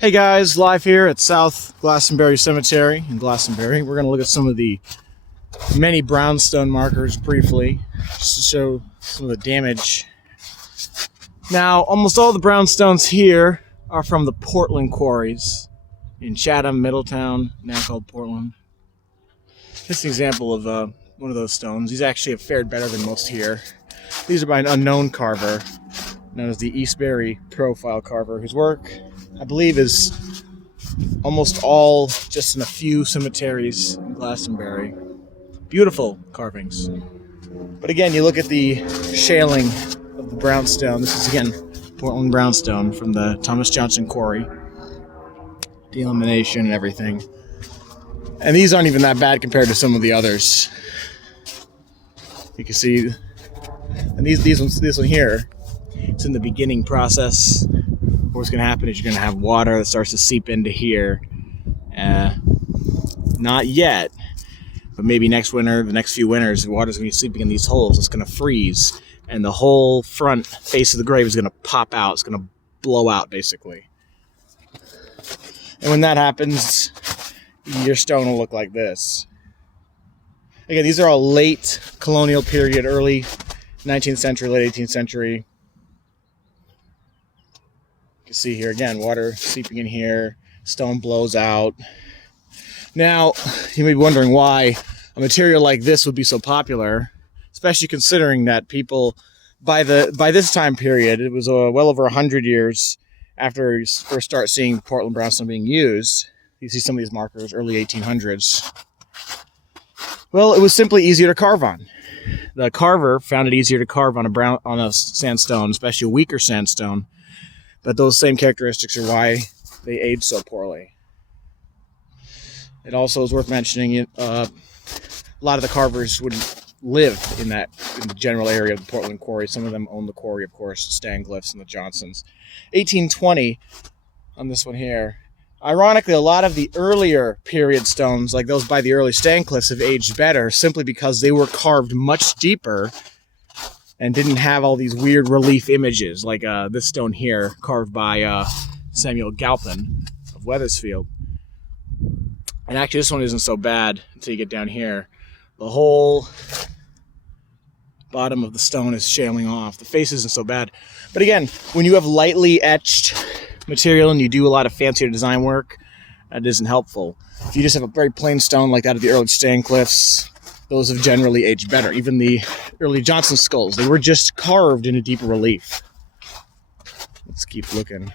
Hey guys, live here at South Glastonbury Cemetery in Glastonbury. We're going to look at some of the many brownstone markers briefly, just to show some of the damage. Now, almost all the brownstones here are from the Portland quarries in Chatham, Middletown, now called Portland. This is an example of one of those stones. These actually have fared better than most here. These are by an unknown carver known as the Eastbury Profile Carver, whose work, I believe, is almost all just in a few cemeteries in Glastonbury. Beautiful carvings. But again, you look at the shaling of the brownstone. This is, again, Portland Brownstone from the Thomas Johnson Quarry. Delamination and everything. And these aren't even that bad compared to some of the others. You can see, and this one here, it's in the beginning process. What's going to happen is you're going to have water that starts to seep into here. Not yet, but maybe next winter, the next few winters, the water's going to be seeping in these holes. It's going to freeze, and the whole front face of the grave is going to pop out. It's going to blow out, basically. And when that happens, your stone will look like this. Again, these are all late colonial period, early 19th century, late 18th century. You can see here, again, water seeping in here, stone blows out. Now, you may be wondering why a material like this would be so popular, especially considering that people, by this time period, it was well over 100 years after you first start seeing Portland brownstone being used. You see some of these markers, early 1800s. Well, it was simply easier to carve on. The carver found it easier to carve on a sandstone, especially a weaker sandstone. But those same characteristics are why they age so poorly. It also is worth mentioning a lot of the carvers wouldn't live in the general area of the Portland quarry. Some of them owned the quarry, of course, the Stanglyphs and the Johnsons. 1820 on this one here. Ironically, a lot of the earlier period stones, like those by the early Stanglyphs, have aged better simply because they were carved much deeper and didn't have all these weird relief images, like this stone here, carved by Samuel Galpin of Weathersfield. And actually, this one isn't so bad until you get down here. The whole bottom of the stone is shaling off. The face isn't so bad. But again, when you have lightly etched material and you do a lot of fancier design work, that isn't helpful. If you just have a very plain stone like that of the early Stanglyphs, those have generally aged better. Even the early Johnson skulls, they were just carved into deeper relief. Let's keep looking.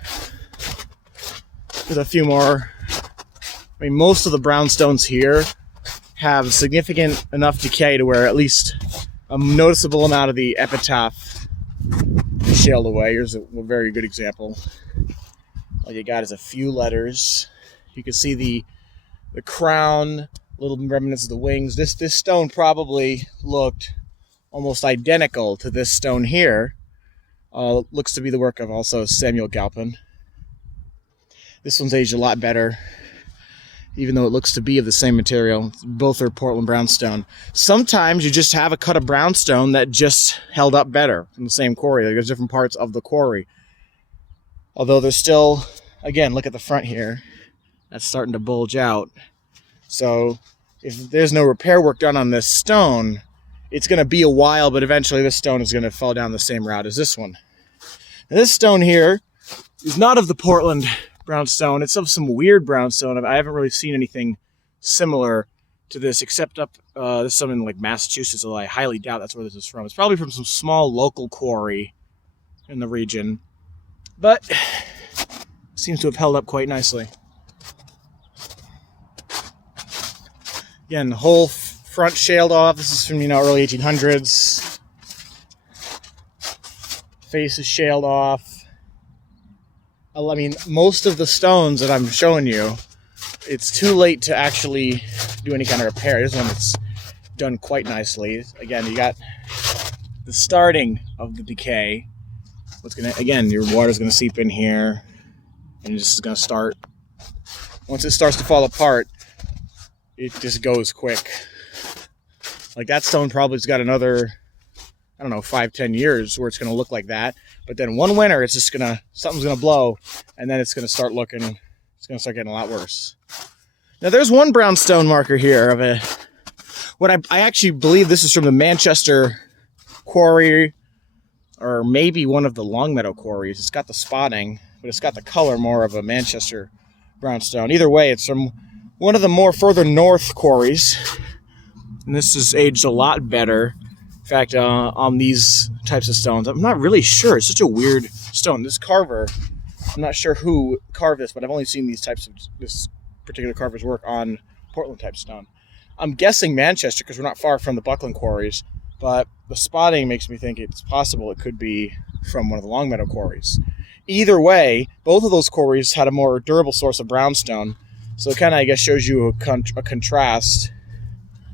There's a few more. I mean, most of the brownstones here have significant enough decay to where at least a noticeable amount of the epitaph is shaled away. Here's a very good example. All you got is a few letters. You can see the crown, little remnants of the wings. This stone probably looked almost identical to this stone here. Looks to be the work of also Samuel Galpin. This one's aged a lot better, even though it looks to be of the same material. Both are Portland brownstone. Sometimes you just have a cut of brownstone that just held up better from the same quarry. Like, there's different parts of the quarry. Although there's still, again, look at the front here. That's starting to bulge out. So if there's no repair work done on this stone, it's going to be a while, but eventually this stone is going to fall down the same route as this one. Now, this stone here is not of the Portland brownstone. It's of some weird brownstone. I haven't really seen anything similar to this except up this some in like Massachusetts, although I highly doubt that's where this is from. It's probably from some small local quarry in the region, but seems to have held up quite nicely. Again, the whole front shaled off. This is from, early 1800s. Face is shaled off. I mean, most of the stones that I'm showing you, it's too late to actually do any kind of repair. This one that's done quite nicely. Again, you got the starting of the decay. Your water's gonna seep in here, and this is gonna start. Once it starts to fall apart, it just goes quick. Like, that stone probably's got another, 5-10 years where it's gonna look like that. But then one winter, it's just something's gonna blow, and then it's gonna start looking It's going to start getting a lot worse. Now there's one brownstone marker here of what I actually believe this is from the Manchester Quarry, or maybe one of the Longmeadow quarries. It's got the spotting, but it's got the color more of a Manchester brownstone. Either way, it's from one of the more further north quarries, and this is aged a lot better. In fact, on these types of stones, I'm not really sure. It's such a weird stone. This carver, I'm not sure who carved this, but I've only seen this particular carver's work on Portland type stone. I'm guessing Manchester because we're not far from the Buckland quarries, but the spotting makes me think it's possible it could be from one of the Longmeadow quarries. Either way, both of those quarries had a more durable source of brownstone, so it kind of, I guess, shows you a contrast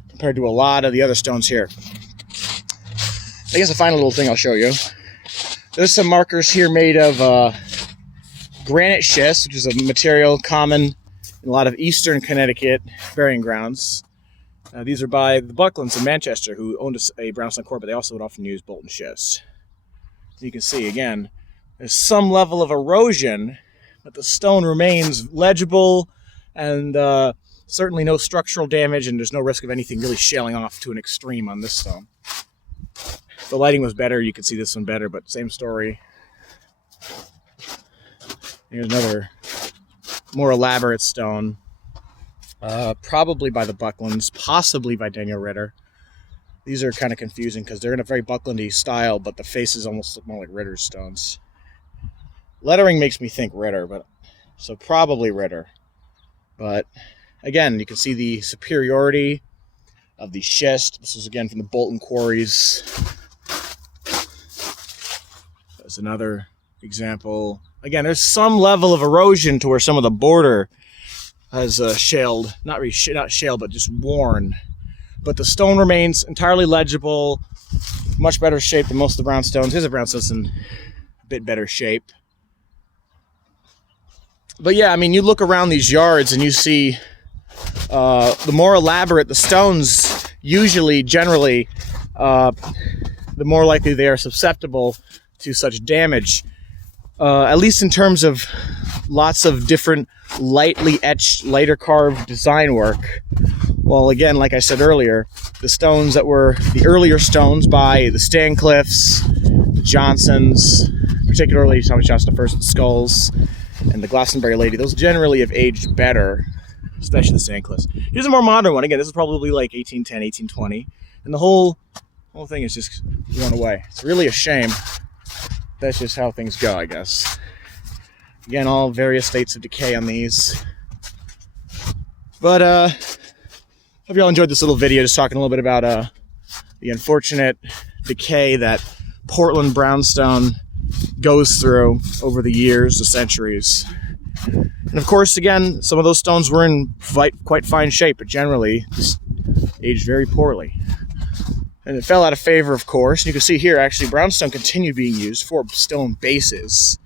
compared to a lot of the other stones here. I guess a final little thing I'll show you. There's some markers here made of granite schist, which is a material common in a lot of eastern Connecticut burying grounds. These are by the Bucklands in Manchester, who owned a brownstone quarry, but they also would often use Bolton schist. You can see, again, there's some level of erosion, but the stone remains legible, and certainly no structural damage, and there's no risk of anything really shaling off to an extreme on this stone. If the lighting was better, you could see this one better, but same story. Here's another more elaborate stone, probably by the Bucklands, possibly by Daniel Ritter. These are kind of confusing because they're in a very Bucklandy style, but the faces almost look more like Ritter's stones. Lettering makes me think Ritter, so probably Ritter. But again, you can see the superiority of the schist. This is again from the Bolton quarries. There's another example. Again, there's some level of erosion to where some of the border has shaled, not shaled, but just worn. But the stone remains entirely legible, much better shape than most of the brownstones. Here's a brownstone in a bit better shape. But yeah, I mean, you look around these yards and you see the more elaborate the stones, generally, the more likely they are susceptible to such damage. At least in terms of lots of different lightly etched, lighter carved design work. Well, again, like I said earlier, the stones that were the earlier stones by the Stancliffes, the Johnsons, particularly Thomas Johnson I, the Skulls, and the Glastonbury Lady, those generally have aged better, especially the Stancliffes. Here's a more modern one. Again, this is probably like 1810, 1820, and the whole thing is just going away. It's really a shame. That's just how things go, I guess. Again, all various states of decay on these. But hope you all enjoyed this little video, just talking a little bit about the unfortunate decay that Portland brownstone goes through over the years, the centuries. And of course, again, some of those stones were in quite fine shape, but generally just aged very poorly. And it fell out of favor, of course. And you can see here, actually, brownstone continued being used for stone bases,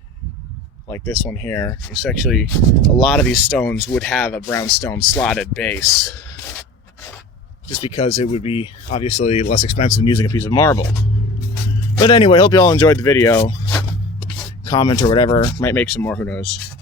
like this one here. It's actually, a lot of these stones would have a brownstone slotted base, just because it would be obviously less expensive than using a piece of marble. But anyway, hope you all enjoyed the video. Comment or whatever. Might make some more, who knows.